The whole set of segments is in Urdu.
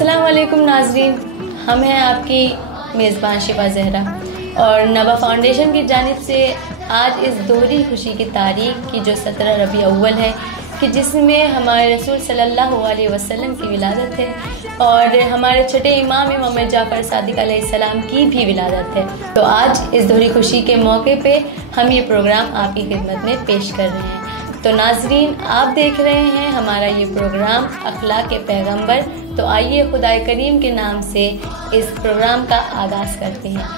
السلام علیکم ناظرین، ہم ہیں آپ کی میزبان شفا زہرا اور نبا فاؤنڈیشن کی جانب سے آج اس دوہری خوشی کی تاریخ کی جو 17 ربیع اول ہے کہ جس میں ہمارے رسول صلی اللہ علیہ وسلم کی ولادت ہے اور ہمارے چھٹے امام جعفر صادق علیہ السلام کی بھی ولادت ہے، تو آج اس دوہری خوشی کے موقع پہ ہم یہ پروگرام آپ کی خدمت میں پیش کر رہے ہیں۔ تو ناظرین، آپ دیکھ رہے ہیں ہمارا یہ پروگرام اخلاق پیغمبر، تو آئیے خدائے کریم کے نام سے اس پروگرام کا آغاز کرتے ہیں۔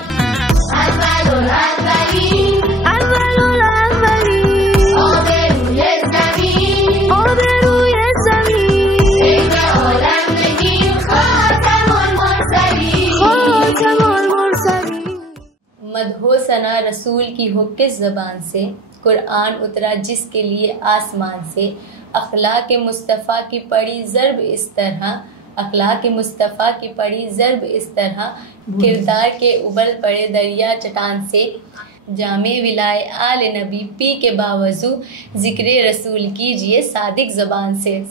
مدحو ثنا رسول کی ہو کس زبان سے، قرآن اترا جس کے لیے آسمان سے، اخلاق مصطفیٰ کی پڑی ضرب اس طرح، اخلاق مصطفیٰ کی پڑی ضرب اس طرح، کردار کے ابل پڑے دریا چٹان سے، جامع ولائے آل نبی پی کے باوضو، ذکر رسول کیجئے صادق زبان سے۔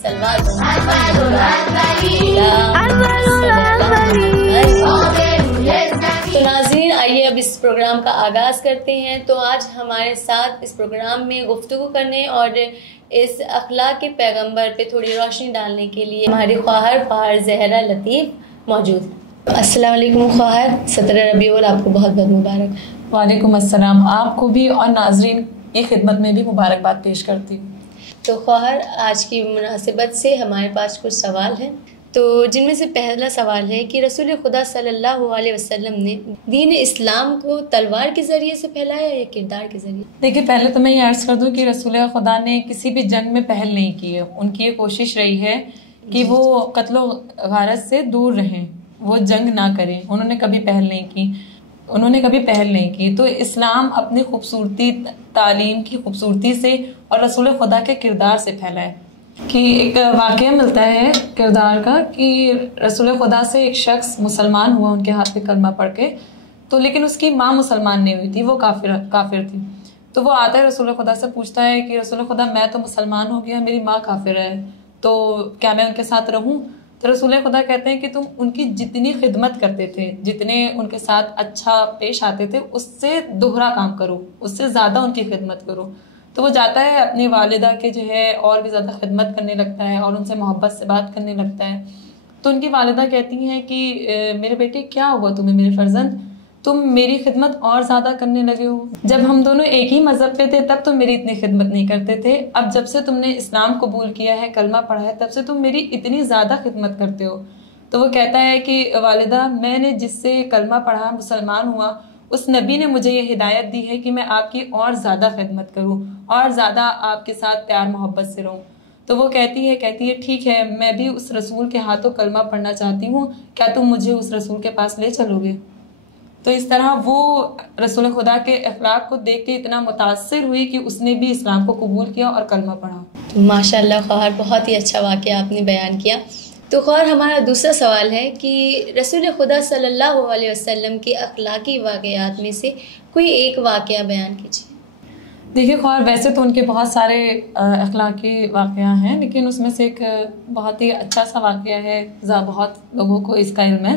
تو ناظرین، آئیے اب اس پروگرام کا آغاز کرتے ہیں۔ تو آج ہمارے ساتھ اس پروگرام میں گفتگو کرنے اور اس اخلاق کے پیغمبر پہ تھوڑی روشنی ڈالنے کے لیے ہماری خواہر زہرا لطیف موجود ہیں۔ السلام علیکم خواہر، 17 ربیع الاول آپ کو بہت بہت مبارک۔ وعلیکم السلام، آپ کو بھی اور ناظرین کی خدمت میں بھی مبارکباد پیش کرتی ہوں۔ تو خواہر، آج کی مناسبت سے ہمارے پاس کچھ سوال ہیں، تو جن میں سے پہلا سوال ہے کہ رسول خدا صلی اللہ علیہ وسلم نے دین اسلام کو تلوار کے ذریعے سے پھیلایا یا کردار کے ذریعے؟ دیکھیے، پہلے تو میں یہ عرض کر دوں کہ رسول خدا نے کسی بھی جنگ میں پہل نہیں کی ہے۔ ان کی یہ کوشش رہی ہے کہ وہ قتل و غارت سے دور رہیں، وہ جنگ نہ کریں، انہوں نے کبھی پہل نہیں کی۔ تو اسلام اپنی خوبصورتی، تعلیم کی خوبصورتی سے اور رسول خدا کے کردار سے پھیلا ہے۔ کہ ایک واقعہ ملتا ہے کردار کا کہ رسول خدا سے ایک شخص مسلمان ہوا ان کے ہاتھ پہ کلمہ پڑھ کے، تو لیکن اس کی ماں مسلمان نہیں ہوئی تھی، وہ کافر تھی۔ تو وہ آتا ہے رسول خدا سے پوچھتا ہے کہ رسول خدا، میں تو مسلمان ہو گیا، میری ماں کافر ہے، تو کیا میں ان کے ساتھ رہوں؟ تو رسول خدا کہتے ہیں کہ تم ان کی جتنی خدمت کرتے تھے، جتنے ان کے ساتھ اچھا پیش آتے تھے، اس سے دوہرا کام کرو، اس سے زیادہ ان کی خدمت کرو۔ تو وہ جاتا ہے اپنی والدہ کے جو ہے اور بھی زیادہ خدمت کرنے لگتا ہے اور ان سے محبت سے بات کرنے لگتا ہے۔ تو ان کی والدہ کہتی ہیں کہ میرے بیٹے، کیا ہوا تمہیں میرے فرزند، تم میری خدمت اور زیادہ کرنے لگے ہو؟ جب ہم دونوں ایک ہی مذہب پہ تھے تب تم میری اتنی خدمت نہیں کرتے تھے، اب جب سے تم نے اسلام قبول کیا ہے، کلمہ پڑھا ہے، تب سے تم میری اتنی زیادہ خدمت کرتے ہو۔ تو وہ کہتا ہے کہ والدہ، میں نے جس سے کلمہ پڑھا، مسلمان ہوا، اس نبی نے مجھے یہ ہدایت دی ہے کہ میں آپ کی اور زیادہ خدمت کروں اور زیادہ آپ کے ساتھ پیار محبت سے رہوں۔ تو وہ کہتی ہے ٹھیک ہے، میں بھی اس رسول کے ہاتھوں کلمہ پڑھنا چاہتی ہوں، کیا تم مجھے اس رسول کے پاس لے چلو گے؟ تو اس طرح وہ رسول خدا کے اخلاق کو دیکھ کے اتنا متاثر ہوئی کہ اس نے بھی اسلام کو قبول کیا اور کلمہ پڑھا۔ ماشاء اللہ خواہر، بہت ہی اچھا واقعہ آپ نے بیان کیا۔ تو خواہر، ہمارا دوسرا سوال ہے کہ رسول خدا صلی اللہ علیہ وسلم کے اخلاقی واقعات میں سے کوئی ایک واقعہ بیان کیجیے۔ دیکھیے خواہر، ویسے تو ان کے بہت سارے اخلاقی واقعہ ہیں، لیکن اس میں سے ایک بہت ہی اچھا سا واقعہ ہے، بہت لوگوں کو اس کا علم ہے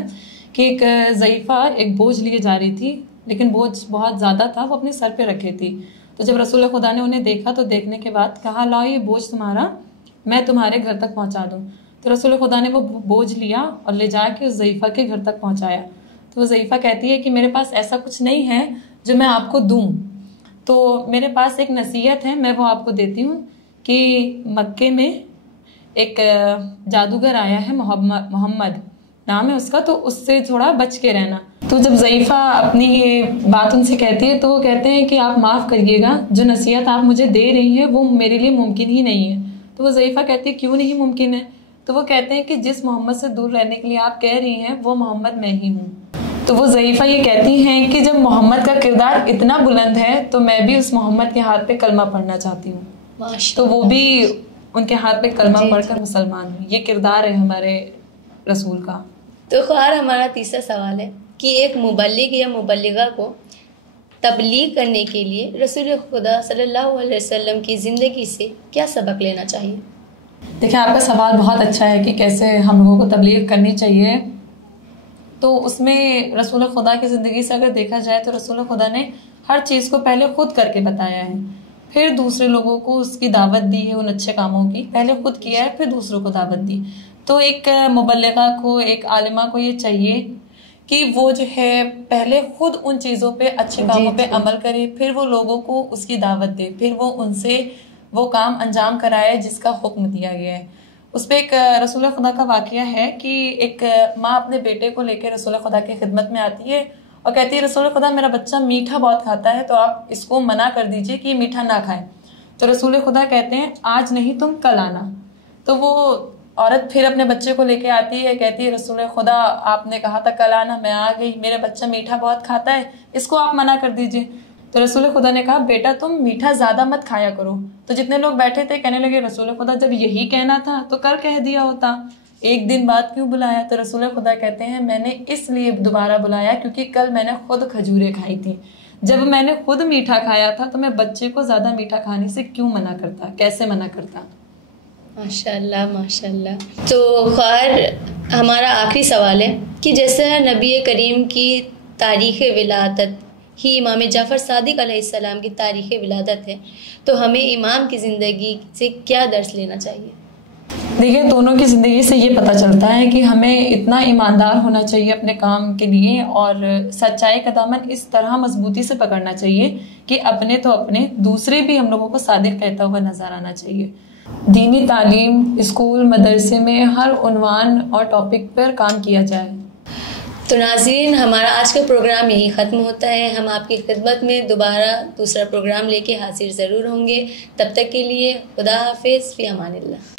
کہ ایک ضعیفہ ایک بوجھ لیے جا رہی تھی، لیکن بوجھ بہت زیادہ تھا، وہ اپنے سر پہ رکھے تھی۔ تو جب رسول خدا نے انہیں دیکھا تو دیکھنے کے بعد کہا، لاؤ یہ بوجھ تمہارا، میں تمہارے گھر تک پہنچا دوں۔ تو رسول خدا نے وہ بوجھ لیا اور لے جا کے اس ضعیفہ کے گھر تک پہنچایا۔ تو وہ ضعیفہ کہتی ہے کہ میرے پاس ایسا کچھ نہیں ہے جو میں آپ کو دوں، تو میرے پاس ایک نصیحت ہے، میں وہ آپ کو دیتی ہوں کہ مکے میں ایک جادوگر آیا ہے، محمد نام ہے اس کا، تو اس سے تھوڑا بچ کے رہنا۔ تو جب ضعیفہ اپنی یہ بات ان سے کہتی ہے تو وہ کہتے ہیں کہ آپ معاف کریے گا، جو نصیحت آپ مجھے دے رہی ہیں وہ میرے لیے ممکن ہی نہیں ہے۔ تو وہ ضعیفہ کہتی ہے، کیوں نہیں ممکن ہے؟ تو وہ کہتے ہیں کہ جس محمد سے دور رہنے کے لیے آپ کہہ رہی ہیں وہ محمد میں ہی ہوں۔ تو وہ ضعیفہ یہ کہتی ہیں کہ جب محمد کا کردار اتنا بلند ہے تو میں بھی اس محمد کے ہاتھ پہ کلمہ پڑھنا چاہتی ہوں۔ تو وہ بھی ان کے ہاتھ پہ کلمہ پڑھ کر مسلمان ہوئی۔ یہ کردار ہے ہمارے رسول کا۔ تو خواہر، ہمارا تیسرا سوال ہے کہ ایک مبلغ یا مبلغہ کو تبلیغ کرنے کے لیے رسول خدا صلی اللہ علیہ وسلم کی زندگی سے کیا سبق لینا چاہیے؟ دیکھیں آپ کا سوال بہت اچھا ہے کہ کیسے ہم لوگوں کو تبلیغ کرنی چاہیے. تو اس میں رسول خدا کی زندگی سے اگر دیکھا جائے تو رسول خدا نے ہر چیز کو پہلے خود کر کے بتایا ہے, پھر دوسرے لوگوں کو اس کی دعوت دی ہے ان اچھے کاموں کی. پہلے خود کیا ہے پھر دوسروں کو دعوت دی. تو ایک مبلغہ کو, ایک عالمہ کو یہ چاہیے کہ وہ جو ہے پہلے خود ان چیزوں پہ, اچھے کاموں پہ عمل کرے, پھر وہ لوگوں کو اس کی دعوت دے, پھر وہ ان سے وہ کام انجام کرائے جس کا حکم دیا گیا ہے. اس پہ ایک رسول خدا کا واقعہ ہے کہ ایک ماں اپنے بیٹے کو لے کے رسول خدا کی خدمت میں آتی ہے اور کہتی ہے رسول خدا میرا بچہ میٹھا بہت کھاتا ہے تو آپ اس کو منع کر دیجئے کہ یہ میٹھا نہ کھائے. تو رسول خدا کہتے ہیں آج نہیں تم کل آنا. تو وہ عورت پھر اپنے بچے کو لے کے آتی ہے, کہتی ہے رسول خدا آپ نے کہا تھا کل آنا, میں آ گئی, میرا بچہ میٹھا بہت کھاتا ہے, اس کو آپ منع کر دیجئے. تو رسول خدا نے کہا بیٹا تم میٹھا زیادہ مت کھایا کرو. تو جتنے لوگ بیٹھے تھے کہنے لگے رسول خدا جب یہی کہنا تھا تو کل کہہ دیا ہوتا, ایک دن بعد کیوں بلایا؟ تو رسول خدا کہتے ہیں میں نے اس لیے دوبارہ بلایا کیونکہ کل میں نے خود کھجوریں کھائی تھی. جب میں نے خود میٹھا کھایا تھا تو میں بچے کو زیادہ میٹھا کھانے سے کیوں منع کرتا, کیسے منع کرتا. ماشاء اللہ ماشاء اللہ. تو خیر ہمارا آخری سوال ہے کہ جیسا نبی کریم کی تاریخ ولادت ہی امام جعفر صادق علیہ السلام کی تاریخ ولادت ہے, تو ہمیں امام کی زندگی سے کیا درس لینا چاہیے؟ دیکھیے دونوں کی زندگی سے یہ پتہ چلتا ہے کہ ہمیں اتنا ایماندار ہونا چاہیے اپنے کام کے لیے اور سچائی کا دامن اس طرح مضبوطی سے پکڑنا چاہیے کہ اپنے تو اپنے, دوسرے بھی ہم لوگوں کو صادق کہتا ہوا نظر آنا چاہیے. دینی تعلیم اسکول مدرسے میں ہر عنوان اور ٹاپک پر کام کیا جائے. تو ناظرین ہمارا آج کا پروگرام یہی ختم ہوتا ہے. ہم آپ کی خدمت میں دوبارہ دوسرا پروگرام لے کے حاضر ضرور ہوں گے. تب تک کے لیے خدا حافظ, فی امان اللہ.